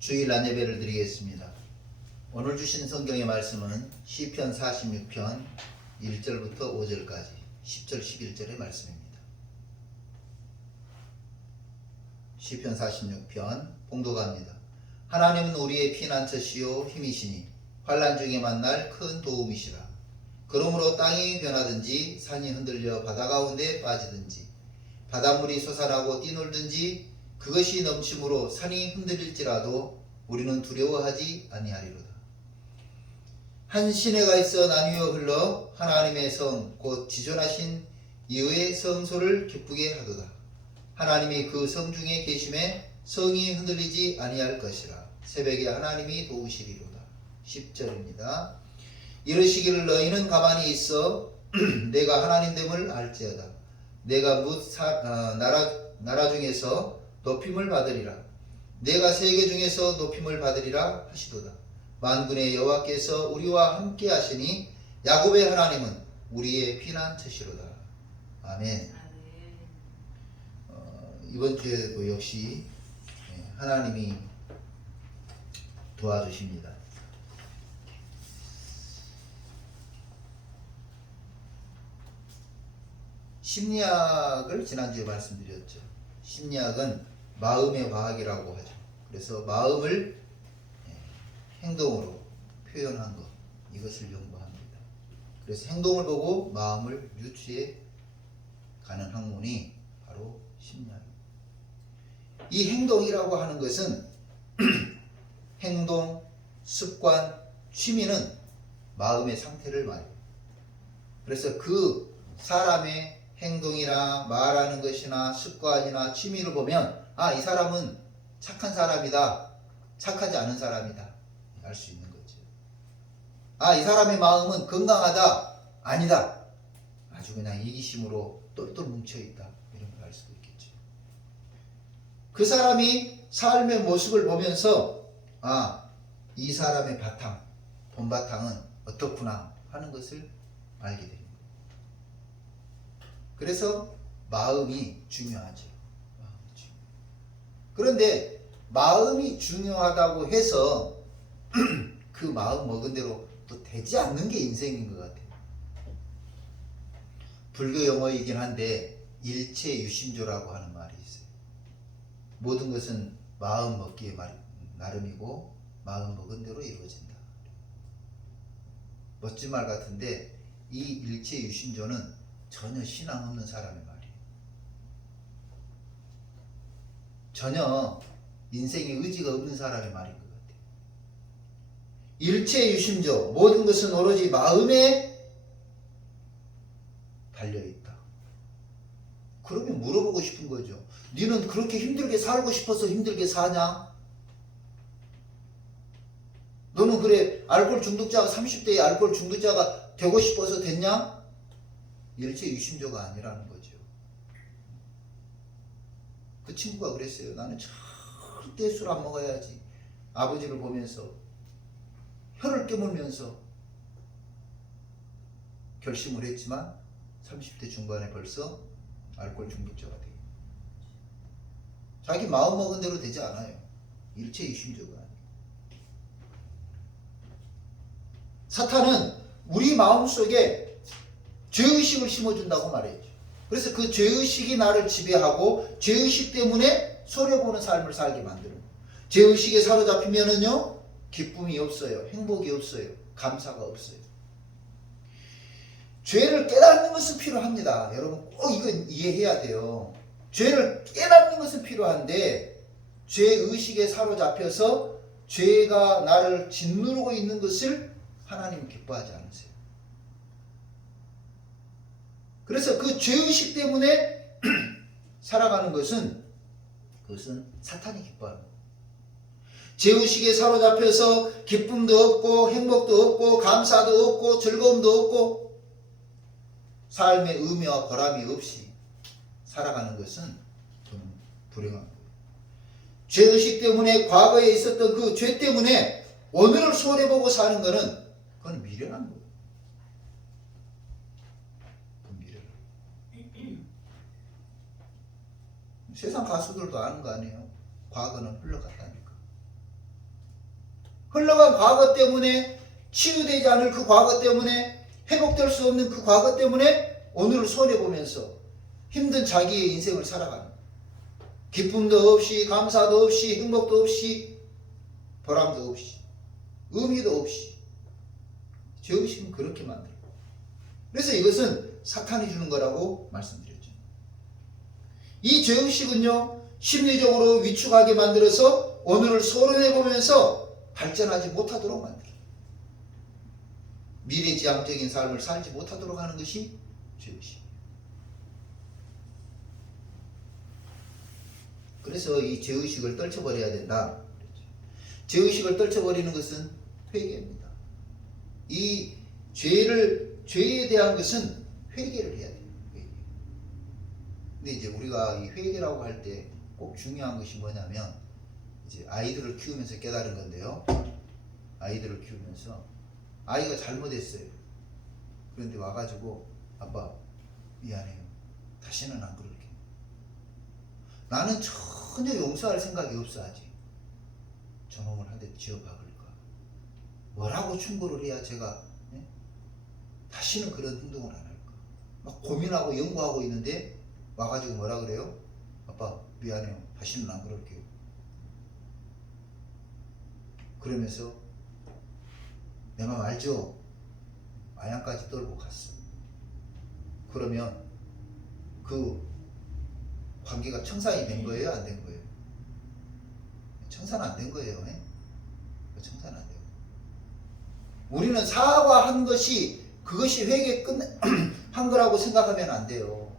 주일 낮예배를 드리겠습니다. 오늘 주신 성경의 말씀은 시편 46편 1절부터 5절까지 10절 11절의 말씀입니다. 시편 46편 봉독합니다. 하나님은 우리의 피난처시요 힘이시니 환난 중에 만날 큰 도움이시라. 그러므로 땅이 변하든지 산이 흔들려 바다 가운데 빠지든지 바닷물이 솟아나고 뛰놀든지 그것이 넘침으로 산이 흔들릴지라도 우리는 두려워하지 아니하리로다. 한 시내가 있어 나뉘어 흘러 하나님의 성 곧 지존하신 이의 성소를 기쁘게 하도다. 하나님이 그 성 중에 계심에 성이 흔들리지 아니할 것이라. 새벽에 하나님이 도우시리로다. 10절입니다. 이르시기를 너희는 가만히 있어 내가 하나님됨을 알지어다. 내가 뭇 나라 중에서 높임을 받으리라. 내가 세계 중에서 높임을 받으리라 하시도다. 만군의 여호와께서 우리와 함께 하시니 야곱의 하나님은 우리의 피난처시로다. 아멘. 이번 주에도 역시 하나님이 도와주십니다. 심리학을 지난주에 말씀드렸죠. 심리학은 마음의 과학이라고 하죠. 그래서 마음을 행동으로 표현한 것, 이것을 연구합니다. 그래서 행동을 보고 마음을 유추해 가는 학문이 바로 심리학입니다. 이 행동이라고 하는 것은 행동, 습관, 취미는 마음의 상태를 말해요. 그래서 그 사람의 행동이나 말하는 것이나 습관이나 취미를 보면 이 사람은 착한 사람이다, 착하지 않은 사람이다 알 수 있는 거죠. 이 사람의 마음은 건강하다, 아니다, 아주 그냥 이기심으로 똘똘 뭉쳐있다, 이런 걸 알 수도 있겠죠. 그 사람이 삶의 모습을 보면서 이 사람의 바탕, 본바탕은 어떻구나 하는 것을 알게 됩니다. 그래서 마음이 중요하죠. 그런데 마음이 중요하다고 해서 그 마음 먹은 대로 또 되지 않는 게 인생인 것 같아요. 불교 용어이긴 한데 일체유심조라고 하는 말이 있어요. 모든 것은 마음 먹기에 나름이고 마음 먹은 대로 이루어진다. 멋진 말 같은데 이 일체유심조는 전혀 신앙 없는 사람의 말이에요. 전혀 인생에 의지가 없는 사람의 말인 것 같아요. 일체유심조, 모든 것은 오로지 마음에 달려있다. 그러면 물어보고 싶은 거죠. 너는 그렇게 힘들게 살고 싶어서 힘들게 사냐? 너는 그래 알코올 중독자가 30대에 알코올 중독자가 되고 싶어서 됐냐? 일체유심조가 아니라는 거죠. 그 친구가 그랬어요. 나는 절대 술 안 먹어야지. 아버지를 보면서 혀를 깨물면서 결심을 했지만 30대 중반에 벌써 알코올 중독자가 돼요. 자기 마음 먹은 대로 되지 않아요. 일체유심조가 아니에요. 사탄은 우리 마음속에 죄의식을 심어준다고 말했죠. 그래서 그 죄의식이 나를 지배하고 죄의식 때문에 손해보는 삶을 살게 만드는 거예요. 죄의식에 사로잡히면은요 기쁨이 없어요. 행복이 없어요. 감사가 없어요. 죄를 깨닫는 것은 필요합니다. 여러분 꼭 이건 이해해야 돼요. 죄를 깨닫는 것은 필요한데 죄의식에 사로잡혀서 죄가 나를 짓누르고 있는 것을 하나님은 기뻐하지 않으세요. 그래서 그 죄의식 때문에 살아가는 것은 그것은 사탄이 기뻐하는 거예요. 죄의식에 사로잡혀서 기쁨도 없고 행복도 없고 감사도 없고 즐거움도 없고 삶의 의미와 보람이 없이 살아가는 것은 좀 불행한 거예요. 죄의식 때문에 과거에 있었던 그 죄 때문에 오늘을 손해보고 사는 것은 그건 미련한 거예요. 세상 가수들도 아는 거 아니에요. 과거는 흘러갔다니까. 흘러간 과거 때문에, 치유되지 않을 그 과거 때문에, 회복될 수 없는 그 과거 때문에 오늘을 손해보면서 힘든 자기의 인생을 살아가는, 기쁨도 없이, 감사도 없이, 행복도 없이, 보람도 없이, 의미도 없이, 죄의식은 그렇게 만들어요. 그래서 이것은 사탄이 주는 거라고 말씀드렸죠. 이 죄의식은요, 심리적으로 위축하게 만들어서 오늘을 소홀해보면서 발전하지 못하도록 만들어요. 미래지향적인 삶을 살지 못하도록 하는 것이 죄의식이에요. 그래서 이 죄의식을 떨쳐버려야 된다. 죄의식을 떨쳐버리는 것은 회개입니다. 이 죄에 대한 것은 회개를 해야 돼요. 회개. 근데 이제 우리가 이 회개라고 할 때 꼭 중요한 것이 뭐냐면, 이제 아이들을 키우면서 깨달은 건데요. 아이들을 키우면서 아이가 잘못했어요. 그런데 와가지고 아빠 미안해요. 다시는 안 그럴게. 나는 전혀 용서할 생각이 없어 아직. 저놈을 한 대 쥐어 박을까? 뭐라고 충고를 해야 제가 다시는 그런 행동을 안 할까? 막 고민하고 연구하고 있는데 와가지고 뭐라 그래요? 아빠 미안해요. 다시는 안 그럴게요. 그러면서 내 맘 알죠? 마약까지 떨고 갔어. 그러면 그 관계가 청산이 된 거예요? 안 된 거예요? 청산 안 된 거예요. 청산 안 돼요. 우리는 사과한 것이 그것이 회개 끝한 거라고 생각하면 안 돼요.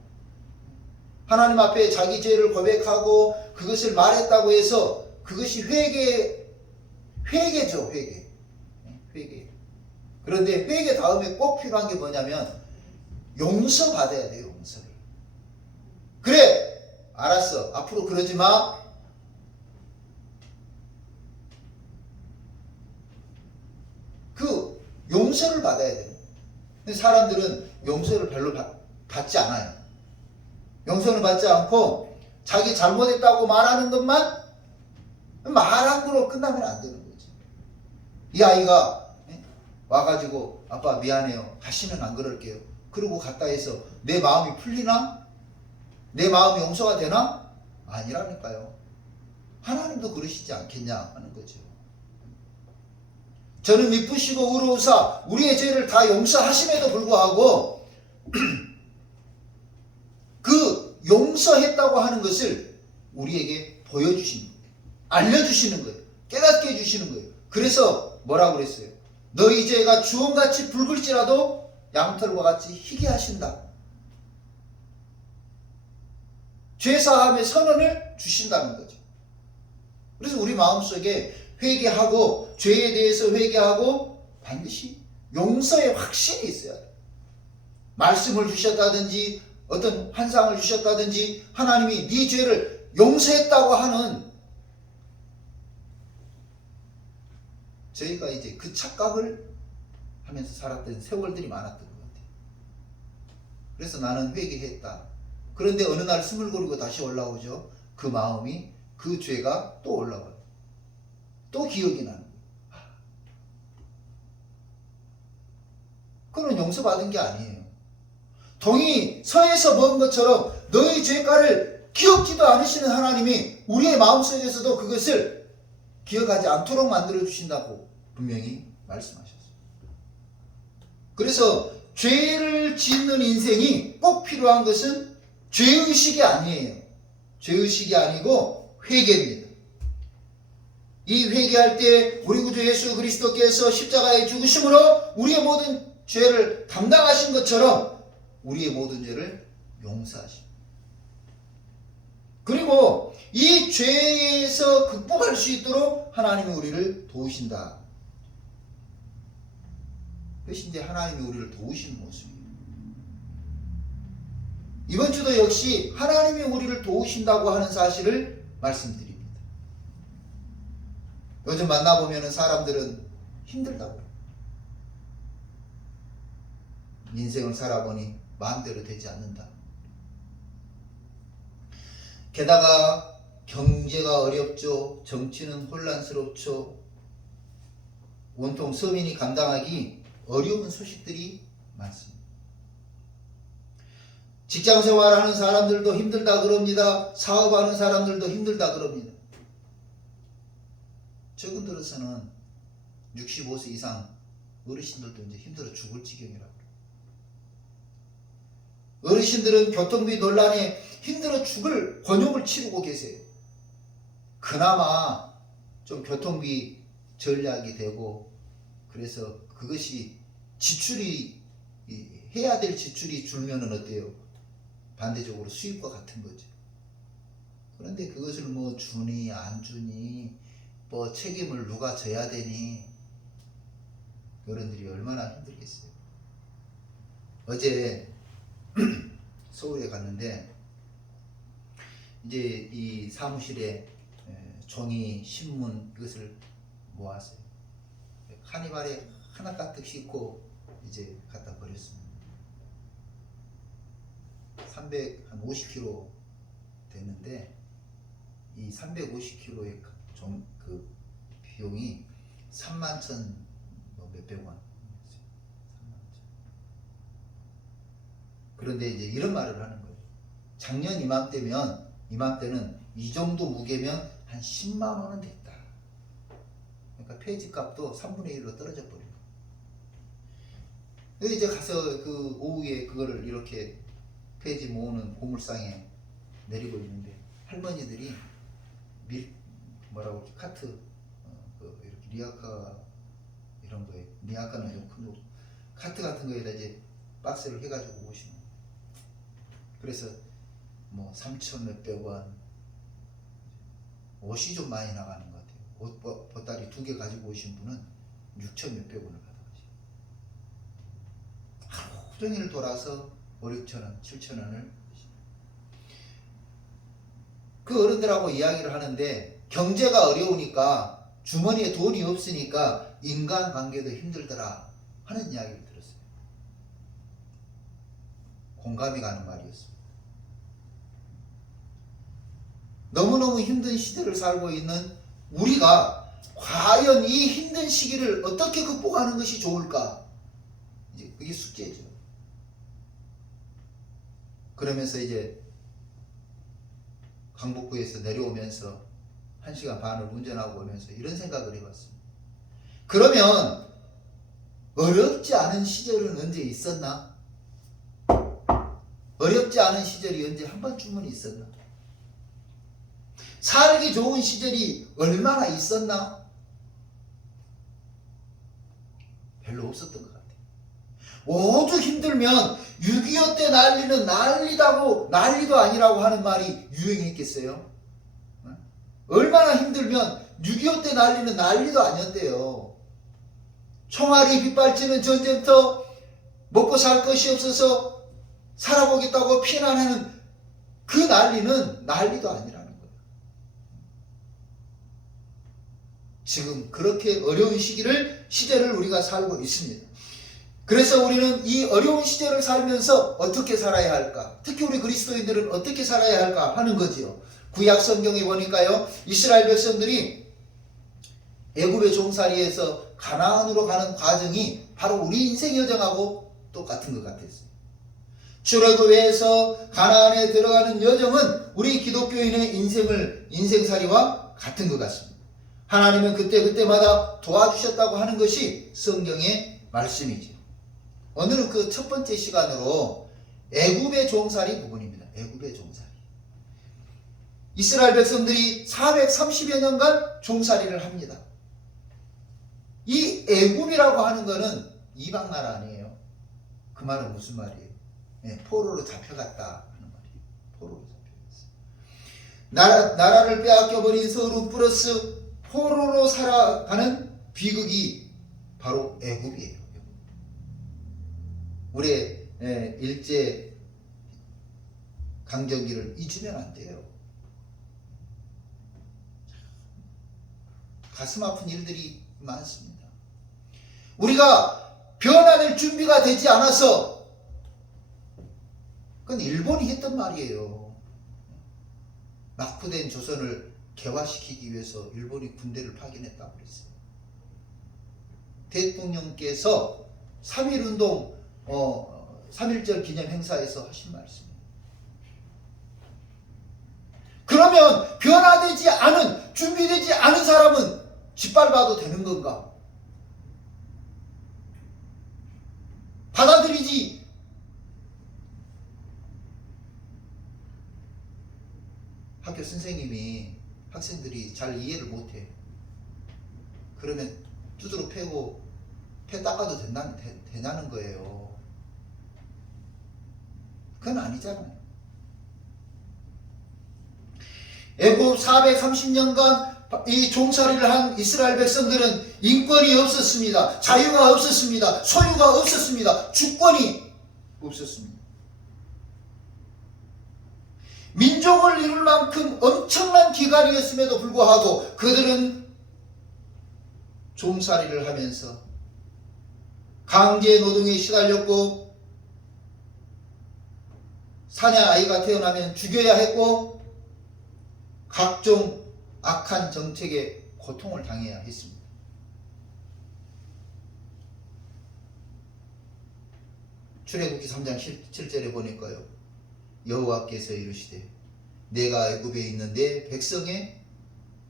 하나님 앞에 자기 죄를 고백하고 그것을 말했다고 해서 그것이 회개죠. 회개. 그런데 회개 다음에 꼭 필요한 게 뭐냐면 용서받아야 돼요. 용서를. 그래 알았어. 앞으로 그러지 마. 그 용서를 받아야 돼요. 근데 사람들은 용서를 별로 받지 않아요. 용서는 받지 않고 자기 잘못했다고 말하는 것만 말한 거로 끝나면 안 되는 거지. 이 아이가 와가지고 아빠 미안해요. 다시는 안 그럴게요. 그러고 갔다 해서 내 마음이 풀리나? 내 마음이 용서가 되나? 아니라니까요. 하나님도 그러시지 않겠냐 하는 거죠. 저는 미쁘시고 의로우사 우리의 죄를 다 용서하심에도 불구하고 그 용서했다고 하는 것을 우리에게 보여주시는 거예요. 알려주시는 거예요. 깨닫게 해주시는 거예요. 그래서 뭐라고 그랬어요? 너희 죄가 주홍같이 붉을지라도 양털과 같이 희게 하신다. 죄사함의 선언을 주신다는 거죠. 그래서 우리 마음속에 회개하고 죄에 대해서 회개하고 반드시 용서의 확신이 있어야 돼요. 말씀을 주셨다든지 어떤 환상을 주셨다든지 하나님이 네 죄를 용서했다고 하는 저희가 이제 그 착각을 하면서 살았던 세월들이 많았던 것 같아요. 그래서 나는 회개했다. 그런데 어느 날 숨을 고르고 다시 올라오죠. 그 마음이 그 죄가 또 올라와요. 또 기억이 나는 거예요. 그건 용서받은 게 아니에요. 동이 서에서 먹은 것처럼 너희 죄가를 기억지도 않으시는 하나님이 우리의 마음속에서도 그것을 기억하지 않도록 만들어 주신다고 분명히 말씀하셨어요. 그래서 죄를 짓는 인생이 꼭 필요한 것은 죄의식이 아니에요. 죄의식이 아니고 회개입니다. 이 회개할 때 우리 구주 예수 그리스도께서 십자가에 죽으심으로 우리의 모든 죄를 담당하신 것처럼 우리의 모든 죄를 용서하십니다. 그리고 이 죄에서 극복할 수 있도록 하나님이 우리를 도우신다. 그것이 이제 하나님이 우리를 도우시는 모습이에요. 이번 주도 역시 하나님이 우리를 도우신다고 하는 사실을 말씀드립니다. 요즘 만나보면 사람들은 힘들다고. 인생을 살아보니 마음대로 되지 않는다. 게다가 경제가 어렵죠. 정치는 혼란스럽죠. 온통 서민이 감당하기 어려운 소식들이 많습니다. 직장 생활하는 사람들도 힘들다 그럽니다. 사업하는 사람들도 힘들다 그럽니다. 최근 들어서는 65세 이상 어르신들도 이제 힘들어 죽을 지경이라고. 어르신들은 교통비 논란에 힘들어 죽을 곤욕을 치르고 계세요. 그나마 좀 교통비 전략이 되고, 그래서 그것이 지출이 해야 될 지출이 줄면은 어때요? 반대적으로 수입과 같은 거죠. 그런데 그것을 뭐 주니 안 주니, 뭐 책임을 누가 져야 되니, 어른들이 얼마나 힘들겠어요. 어제 서울에 갔는데 이제 이 사무실에 종이, 신문 이것을 모았어요. 카니발에 하나 가득 싣고 이제 갖다 버렸습니다. 350kg 되는데 이 350kg의 그 비용이 31,000 몇백 원. 그런데 이제 이런 말을 하는 거예요. 작년 이맘때는 이 정도 무게면 한 10만 원은 됐다. 그러니까 폐지 값도 3분의 1로 떨어져 버린 거예요. 그래서 이제 가서 그 오후에 그거를 이렇게 폐지 모으는 고물상에 내리고 있는데 할머니들이 카트 이렇게 리아카 이런 거에, 리아카는 좀 큰 거, 카트 같은 거에다 이제 박스를 해가지고 오시는 거예요. 그래서 뭐 3천 몇백 원, 옷이 좀 많이 나가는 것 같아요. 옷 보따리 2개 가지고 오신 분은 6천 몇백 원을 가져가시고, 하루 종일 돌아서 5, 6천 원, 7천 원을. 그 어른들하고 이야기를 하는데 경제가 어려우니까, 주머니에 돈이 없으니까 인간관계도 힘들더라 하는 이야기를 들었어요. 공감이 가는 말이었습니다. 너무너무 힘든 시대를 살고 있는 우리가 과연 이 힘든 시기를 어떻게 극복하는 것이 좋을까? 이제 그게 숙제죠. 그러면서 이제 강북구에서 내려오면서 1시간 반을 운전하고 오면서 이런 생각을 해봤습니다. 그러면 어렵지 않은 시절은 언제 있었나? 어렵지 않은 시절이 언제 한 번쯤은 있었나? 살기 좋은 시절이 얼마나 있었나? 별로 없었던 것 같아요. 모두 힘들면 6.25 때 난리는 난리도 아니라고 하는 말이 유행했겠어요? 얼마나 힘들면 6.25 때 난리는 난리도 아니었대요. 총알이 빗발치는 전쟁터, 먹고 살 것이 없어서 살아보겠다고 피난하는 그 난리는 난리도 아니라는 거예요. 지금 그렇게 어려운 시절을 우리가 살고 있습니다. 그래서 우리는 이 어려운 시절을 살면서 어떻게 살아야 할까? 특히 우리 그리스도인들은 어떻게 살아야 할까 하는 거지요. 구약 성경에 보니까요, 이스라엘 백성들이 애굽의 종살이에서 가나안으로 가는 과정이 바로 우리 인생 여정하고 똑같은 것 같았어요. 출애굽에서 가나안에 들어가는 여정은 우리 기독교인의 인생살이와 같은 것 같습니다. 하나님은 그때마다 도와주셨다고 하는 것이 성경의 말씀이죠. 오늘은 그 첫 번째 시간으로 애굽의 종살이 부분입니다. 애굽의 종살이. 이스라엘 백성들이 430여 년간 종살이를 합니다. 이 애굽이라고 하는 것은 이방 나라 아니에요. 그 말은 무슨 말이에요? 포로로 잡혀갔다 하는 말이에요. 포로로 잡혀갔어요. 나라를 빼앗겨버린 서름 플러스 포로로 살아가는 비극이 바로 애굽이에요. 우리의 일제 강점기를 잊으면 안 돼요. 가슴 아픈 일들이 많습니다. 우리가 변화될 준비가 되지 않아서, 그건 일본이 했던 말이에요. 낙후된 조선을 개화시키기 위해서 일본이 군대를 파견했다고 그랬어요. 대통령께서 3.1운동 3.1절 기념 행사에서 하신 말씀입니다. 그러면 변화되지 않은, 준비되지 않은 사람은 짓밟아도 되는 건가? 받아들이지 학교 선생님이 학생들이 잘 이해를 못해. 그러면 두드러 패고 패 닦아도 되냐는 거예요. 그건 아니잖아요. 애굽 430년간 이 종살이를 한 이스라엘 백성들은 인권이 없었습니다. 자유가 없었습니다. 소유가 없었습니다. 주권이 없었습니다. 민족을 이룰 만큼 엄청난 기간이었음에도 불구하고 그들은 종살이를 하면서 강제 노동에 시달렸고, 사내 아이가 태어나면 죽여야 했고, 각종 악한 정책에 고통을 당해야 했습니다. 출애굽기 3장 7절에 보니까요, 여호와께서 이르시되 내가 애굽에 있는 내 백성의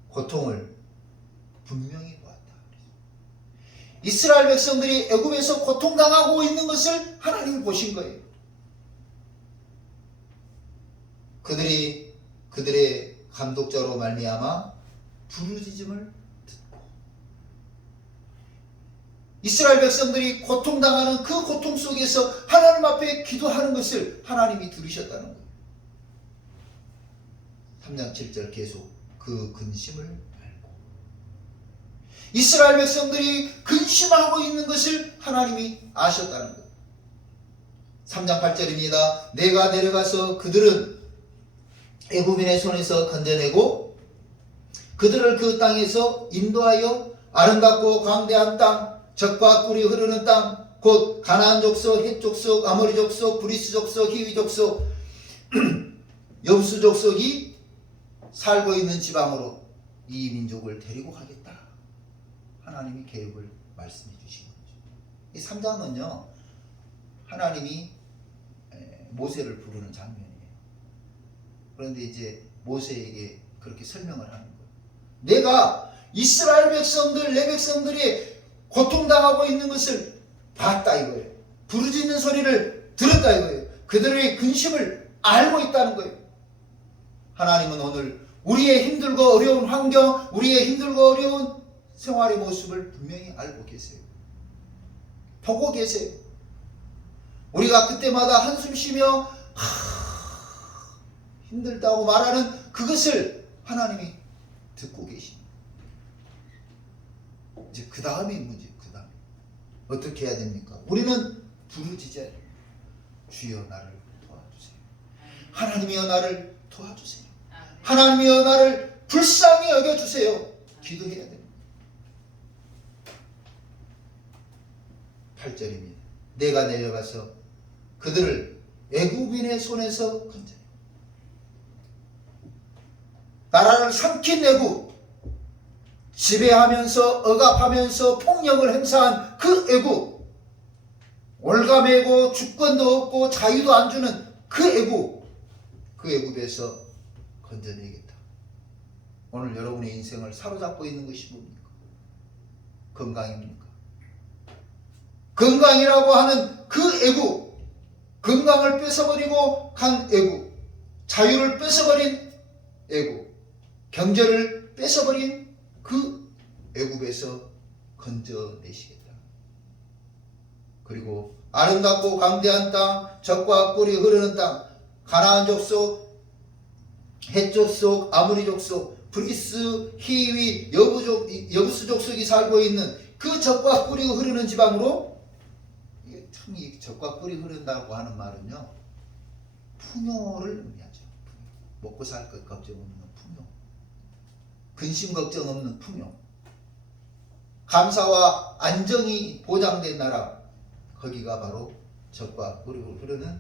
고통을 분명히 보았다. 이스라엘 백성들이 애굽에서 고통당하고 있는 것을 하나님이 보신 거예요. 그들의 감독자로 말미암아 부르짖음을 듣고, 이스라엘 백성들이 고통당하는 그 고통 속에서 하나님 앞에 기도하는 것을 하나님이 들으셨다는 거예요. 3장 7절 계속 그 근심을 알고, 이스라엘 백성들이 근심하고 있는 것을 하나님이 아셨다는 거예요. 3장 8절입니다. 내가 내려가서 그들은 애굽인의 손에서 건져내고 그들을 그 땅에서 인도하여 아름답고 광대한 땅, 젖과 꿀이 흐르는 땅, 곧 가나안 족속, 헷 족속, 아모리 족속, 브리스 족속, 히위 족속, 여부수 족속이 살고 있는 지방으로 이 민족을 데리고 가겠다. 하나님이 계획을 말씀해 주신 거죠. 이 3장은요, 하나님이 모세를 부르는 장면이에요. 그런데 이제 모세에게 그렇게 설명을 하는 거예요. 내가 이스라엘 백성들, 내 백성들이 고통당하고 있는 것을 봤다 이거예요. 부르짖는 소리를 들었다 이거예요. 그들의 근심을 알고 있다는 거예요. 하나님은 오늘 우리의 힘들고 어려운 환경, 우리의 힘들고 어려운 생활의 모습을 분명히 알고 계세요. 보고 계세요. 우리가 그때마다 한숨 쉬며 힘들다고 말하는 그것을 하나님이 듣고 계십니다. 이제 그 다음이 문제. 그 다음에 어떻게 해야 됩니까? 우리는 부르짖어야 됩니다. 주여 나를 도와주세요. 하나님이여 나를 도와주세요. 하나님이여 나를 불쌍히 여겨주세요. 기도해야 됩니다. 8절입니다. 내가 내려가서 그들을 애굽인의 손에서 건져 나라를 삼킨 애굽, 지배하면서 억압하면서 폭력을 행사한 그 애굽, 올가매고 주권도 없고 자유도 안 주는 그 애굽, 그 애굽에서 건져내겠다. 오늘 여러분의 인생을 사로잡고 있는 것이 뭡니까? 건강입니까? 건강이라고 하는 그 애굽, 건강을 뺏어버리고 간 애굽, 자유를 뺏어버린 애굽, 경제를 뺏어버린 그 애굽에서 건져내시겠다. 그리고 아름답고 광대한 땅, 젖과 꿀이 흐르는 땅, 가나안 족속, 헷 족속, 아모리 족속, 브리스, 히위, 여부수 족속이 살고 있는 그 젖과 꿀이 흐르는 지방으로, 이게 참 이 젖과 꿀이 흐른다고 하는 말은요, 풍요를 의미하죠. 먹고 살 것 걱정 없는 풍요, 근심 걱정 없는 풍요, 감사와 안정이 보장된 나라, 거기가 바로 젖과 꿀이 흐르는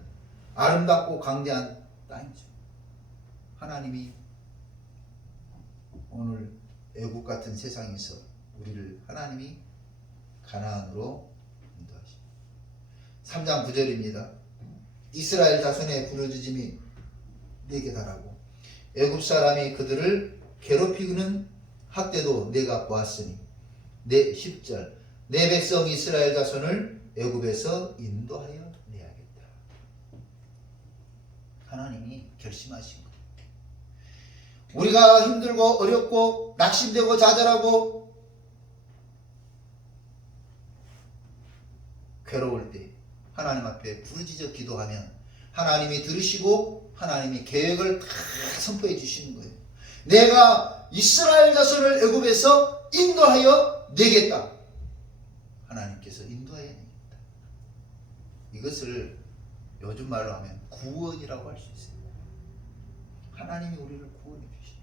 아름답고 광대한 땅이죠. 하나님이 오늘 애국 같은 세상에서 우리를 하나님이 가나안으로 인도하십니다. 3장 9절입니다. 이스라엘 자손의 부르짖음이 내게 달하고 애굽 사람이 그들을 괴롭히는 학대도 내가 보았으니 내 10절 내 백성 이스라엘 자손을 애굽에서 인도하여 내야겠다. 하나님이 결심하신 거예요. 우리가 힘들고 어렵고 낙심되고 좌절하고 괴로울 때 하나님 앞에 부르짖어 기도하면 하나님이 들으시고 하나님이 계획을 다 선포해 주시는 거예요. 내가 이스라엘 자손을 애굽에서 인도하여 내겠다. 하나님께서 인도하여 내겠다. 이것을 요즘 말로 하면 구원이라고 할 수 있어요. 하나님이 우리를 구원해 주시는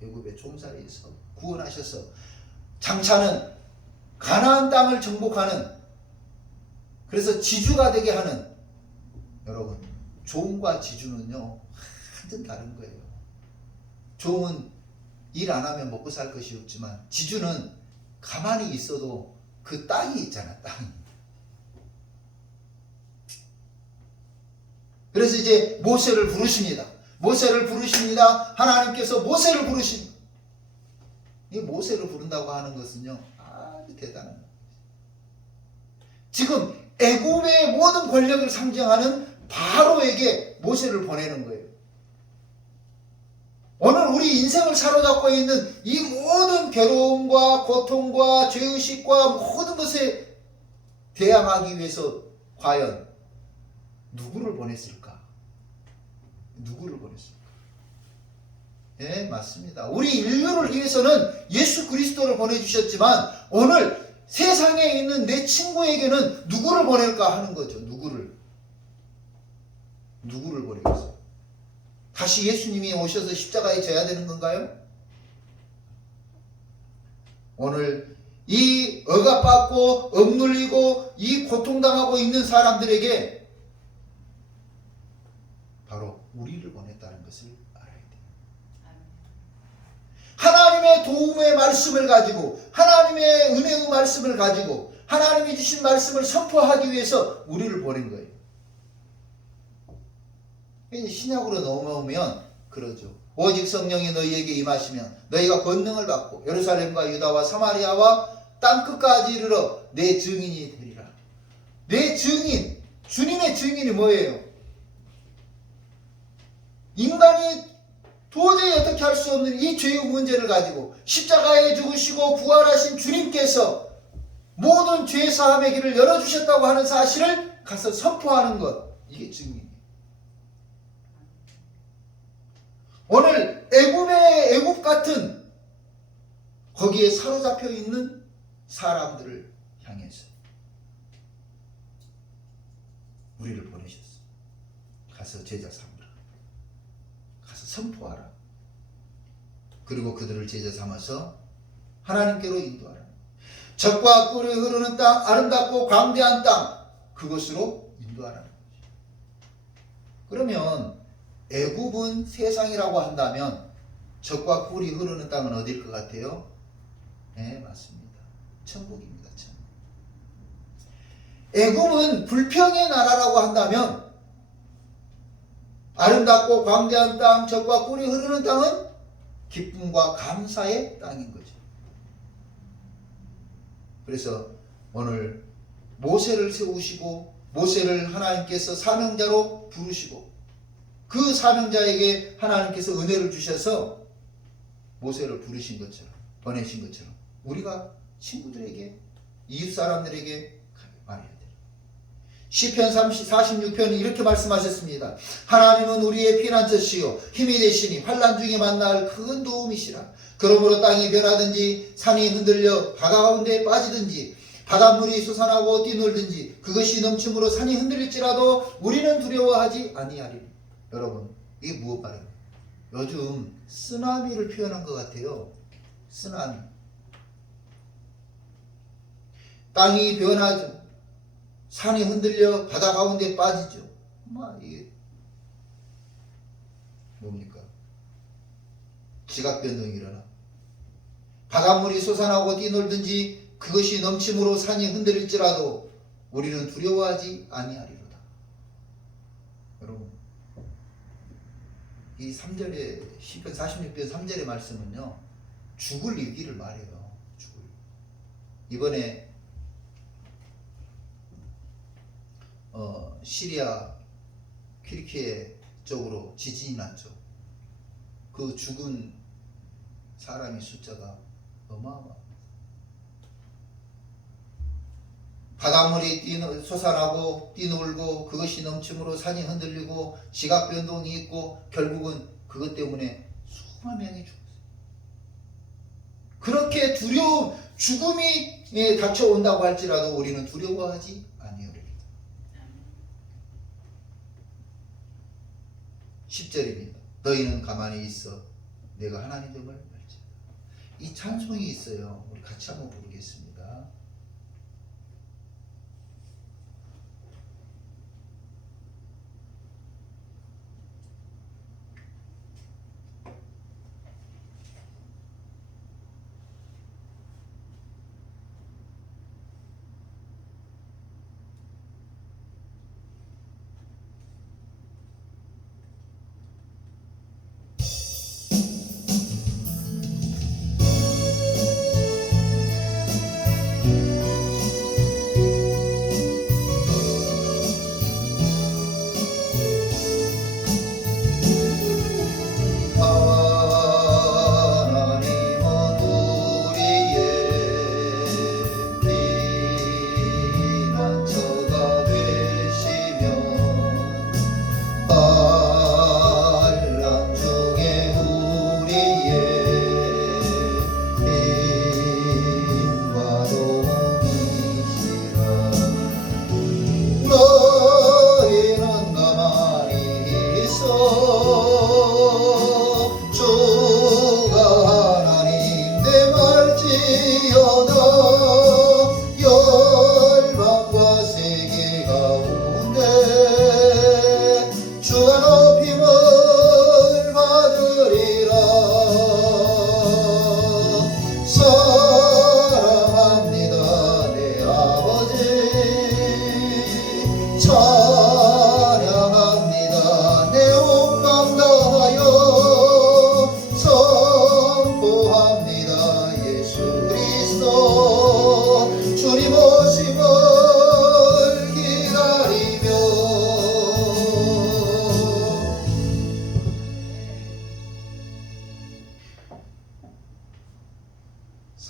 거예요. 애굽의 종살이에서 구원하셔서 장차는 가나안 땅을 정복하는, 그래서 지주가 되게 하는, 여러분 종과 지주는요 완전 다른 거예요. 종은 일 안 하면 먹고 살 것이 없지만 지주는 가만히 있어도 그 땅이 있잖아, 땅이. 그래서 이제 모세를 부르십니다. 모세를 부르십니다. 하나님께서 모세를 부르십니다. 이 모세를 부른다고 하는 것은요 아주 대단한 거예요. 지금 애굽의 모든 권력을 상징하는 바로에게 모세를 보내는 거예요. 오늘 우리 인생을 사로잡고 있는 이 모든 괴로움과 고통과 죄의식과 모든 것에 대항하기 위해서 과연 누구를 보냈을까? 누구를 보냈을까? 네, 맞습니다. 우리 인류를 위해서는 예수 그리스도를 보내주셨지만 오늘 세상에 있는 내 친구에게는 누구를 보낼까 하는 거죠. 누구를 보내겠어요? 다시 예수님이 오셔서 십자가에 져야 되는 건가요? 오늘 이 억압받고 억눌리고 이 고통당하고 있는 사람들에게 바로 우리를 보냈다는 것을 알아야 돼요. 하나님의 도움의 말씀을 가지고, 하나님의 은혜의 말씀을 가지고 하나님이 주신 말씀을 선포하기 위해서 우리를 보낸 거예요. 신약으로 넘어오면 그러죠. 오직 성령이 너희에게 임하시면 너희가 권능을 받고 예루살렘과 유다와 사마리아와 땅끝까지 이르러 내 증인이 되리라. 내 증인, 주님의 증인이 뭐예요? 인간이 도저히 어떻게 할 수 없는 이 죄의 문제를 가지고 십자가에 죽으시고 부활하신 주님께서 모든 죄 사함의 길을 열어주셨다고 하는 사실을 가서 선포하는 것, 이게 증인이에요. 오늘 애굽 같은 거기에 사로잡혀 있는 사람들을 향해서 우리를 보내셨어. 가서 제자 삼으라. 가서 선포하라. 그리고 그들을 제자 삼아서 하나님께로 인도하라. 젖과 꿀이 흐르는 땅, 아름답고 광대한 땅, 그것으로 인도하라. 그러면 애굽은 세상이라고 한다면 젖과 꿀이 흐르는 땅은 어디일 것 같아요? 네, 맞습니다. 천국입니다. 천국. 애굽은 불평의 나라라고 한다면 아름답고 광대한 땅, 젖과 꿀이 흐르는 땅은 기쁨과 감사의 땅인 거죠. 그래서 오늘 모세를 세우시고 모세를 하나님께서 사명자로 부르시고 그 사명자에게 하나님께서 은혜를 주셔서 모세를 부르신 것처럼, 보내신 것처럼 우리가 친구들에게, 이웃 사람들에게 말해야 돼요. 시편 46편은 이렇게 말씀하셨습니다. 하나님은 우리의 피난처시요 힘이 되시니 환난 중에 만날 큰 도움이시라. 그러므로 땅이 변하든지 산이 흔들려 바다 가운데 빠지든지 바닷물이 솟아나고 뛰놀든지 그것이 넘침으로 산이 흔들릴지라도 우리는 두려워하지 아니하리니. 여러분, 이게 무엇 말이에요? 요즘 쓰나미를 표현한 것 같아요. 쓰나미. 땅이 변하죠. 산이 흔들려 바다 가운데 빠지죠. 이게 뭡니까? 지각 변동이 일어나. 바닷물이 솟아나고 뛰놀든지 그것이 넘침으로 산이 흔들릴지라도 우리는 두려워하지 아니하리로다. 여러분, 이 3절에 시편 46편 3절의 말씀은요, 죽을 위기를 말해요. 죽을. 이번에 시리아 튀르키예 쪽으로 지진이 났죠. 그 죽은 사람의 숫자가 어마어마합니다. 바닷물이 솟아나고 뛰놀고 그것이 넘침으로 산이 흔들리고 지각 변동이 있고 결국은 그것 때문에 수만 명이 죽었어요. 그렇게 두려움, 죽음이 닥쳐온다고 할지라도 우리는 두려워하지 아니하리로다. 10절입니다. 너희는 가만히 있어 내가 하나님됨을 알지어다. 이 찬송이 있어요. 우리 같이 한번 부르겠습니다.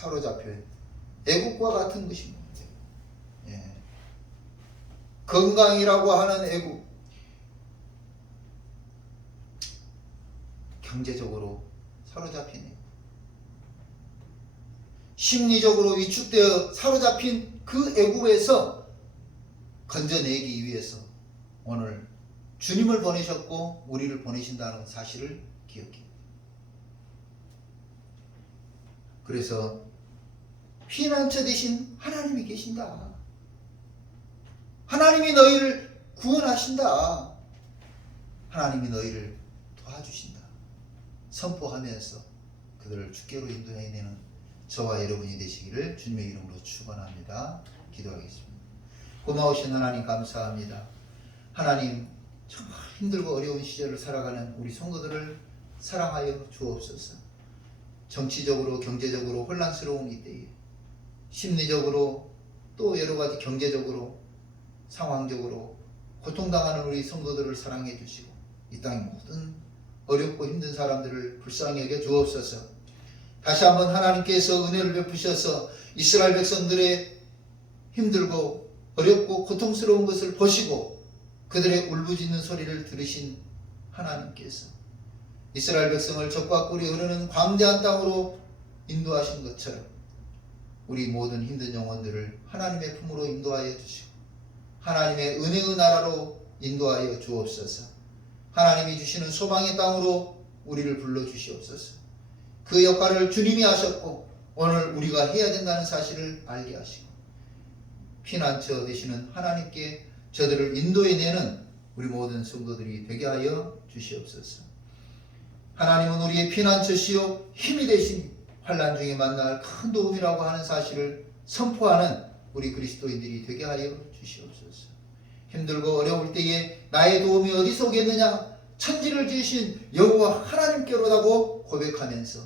사로잡혀 애국과 같은 것입니다. 예. 건강이라고 하는 애국, 경제적으로 사로잡힌 애국, 심리적으로 위축되어 사로잡힌 그 애국에서 건져내기 위해서 오늘 주님을 보내셨고 우리를 보내신다는 사실을 기억해요. 그래서 피난처 대신 하나님이 계신다. 하나님이 너희를 구원하신다. 하나님이 너희를 도와주신다. 선포하면서 그들을 주께로 인도해내는 저와 여러분이 되시기를 주님의 이름으로 축원합니다. 기도하겠습니다. 고마우신 하나님 감사합니다. 하나님, 정말 힘들고 어려운 시절을 살아가는 우리 성도들을 사랑하여 주옵소서. 정치적으로 경제적으로 혼란스러운 이때에 심리적으로 또 여러가지 경제적으로 상황적으로 고통당하는 우리 성도들을 사랑해 주시고 이 땅의 모든 어렵고 힘든 사람들을 불쌍히 여겨 주옵소서. 다시 한번 하나님께서 은혜를 베푸셔서 이스라엘 백성들의 힘들고 어렵고 고통스러운 것을 보시고 그들의 울부짖는 소리를 들으신 하나님께서 이스라엘 백성을 적과 꿀이 흐르는 광대한 땅으로 인도하신 것처럼 우리 모든 힘든 영혼들을 하나님의 품으로 인도하여 주시고 하나님의 은혜의 나라로 인도하여 주옵소서. 하나님이 주시는 소망의 땅으로 우리를 불러주시옵소서. 그 역할을 주님이 하셨고 오늘 우리가 해야 된다는 사실을 알게 하시고 피난처 되시는 하나님께 저들을 인도해내는 우리 모든 성도들이 되게 하여 주시옵소서. 하나님은 우리의 피난처시요 힘이 되신 환난 중에 만날 큰 도움이라고 하는 사실을 선포하는 우리 그리스도인들이 되게 하여 주시옵소서. 힘들고 어려울 때에 나의 도움이 어디서 오겠느냐? 천지를 지으신 여호와 하나님께로라고 고백하면서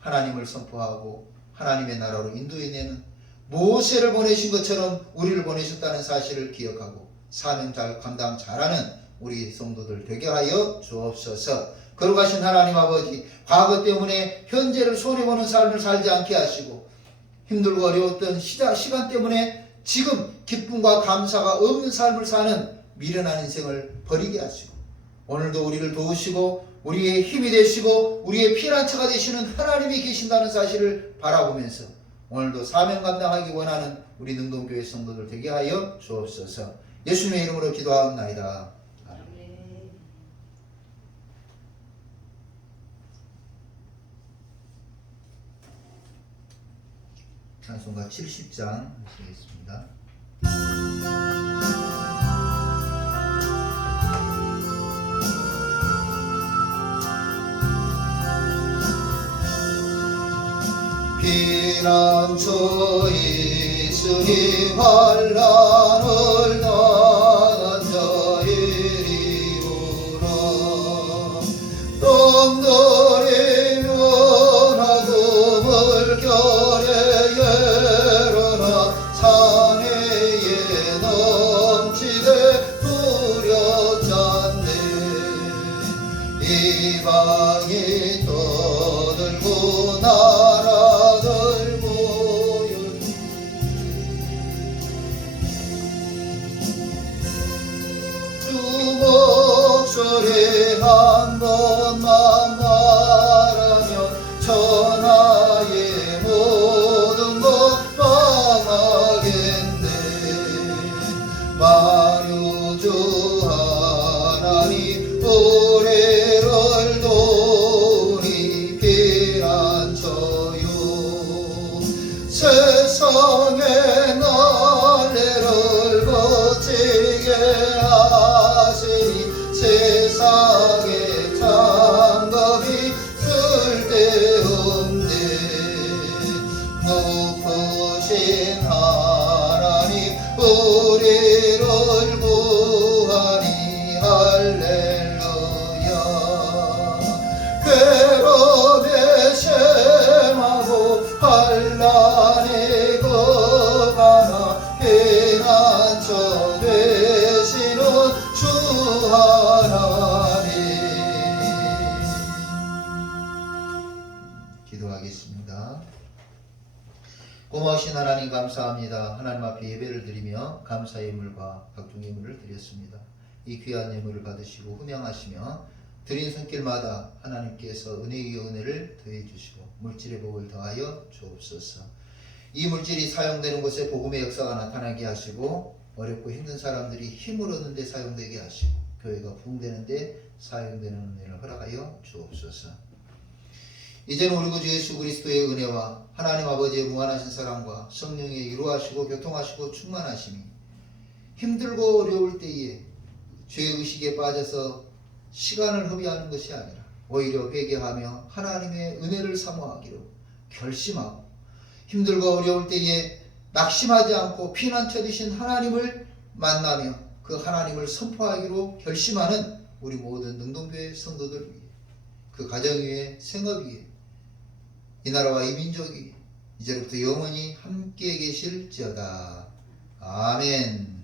하나님을 선포하고 하나님의 나라로 인도해내는 모세를 보내신 것처럼 우리를 보내셨다는 사실을 기억하고 사명 잘 감당 잘하는 우리 성도들 되게 하여 주옵소서. 거룩하신 하나님 아버지, 과거 때문에 현재를 손해보는 삶을 살지 않게 하시고 힘들고 어려웠던 시간 때문에 지금 기쁨과 감사가 없는 삶을 사는 미련한 인생을 버리게 하시고 오늘도 우리를 도우시고 우리의 힘이 되시고 우리의 피난처가 되시는 하나님이 계신다는 사실을 바라보면서 오늘도 사명 감당하기 원하는 우리 능동교회 성도들 되게 하여 주옵소서. 예수님의 이름으로 기도하옵나이다. 아멘. 찬송가 70장 하시겠습니다. 피난처 있으니 환난을 당한 자이리로라. 똥들이 면하고 물결에 일어나 산 위에 넘치되 두렵잖네. 이방이 떠들고 나라들 모여 주 목소리 한 번만 말하면 천하의 모든 것 망하겠네. 만유주 하나님 우리를 도우니 피난처요. 세상의 날래를 거치게 하시니 세상의 장갑이 쓸데없네. 높으신 하나님 우리를 구하니 할렐루야. 괴로움에 셈하고 환난이 거하나 피난처 되시는 주 하나님. 기도하겠습니다. 고마우신 하나님 감사합니다. 하나님 앞에 예배를 드리며 감사 예물과 각종 예물을 드렸습니다. 이 귀한 예물을 받으시고 훈양하시며 드린 손길마다 하나님께서 은혜 위에 은혜를 더해 주시고 물질의 복을 더하여 주옵소서. 이 물질이 사용되는 곳에 복음의 역사가 나타나게 하시고 어렵고 힘든 사람들이 힘을 얻는 데 사용되게 하시고 교회가 부흥되는 데 사용되는 은혜를 허락하여 주옵소서. 이제는 우리 구주 예수 그리스도의 은혜와 하나님 아버지의 무한하신 사랑과 성령의 이루하시고 교통하시고 충만하심이 힘들고 어려울 때에 죄의식에 빠져서 시간을 허비하는 것이 아니라 오히려 회개하며 하나님의 은혜를 사모하기로 결심하고 힘들고 어려울 때에 낙심하지 않고 피난처 되신 하나님을 만나며 그 하나님을 선포하기로 결심하는 우리 모든 능동교회 성도들 위해 그 가정 위에 생업 위에 이 나라와 이 민족이 이제부터 영원히 함께 계실지어다. 아멘.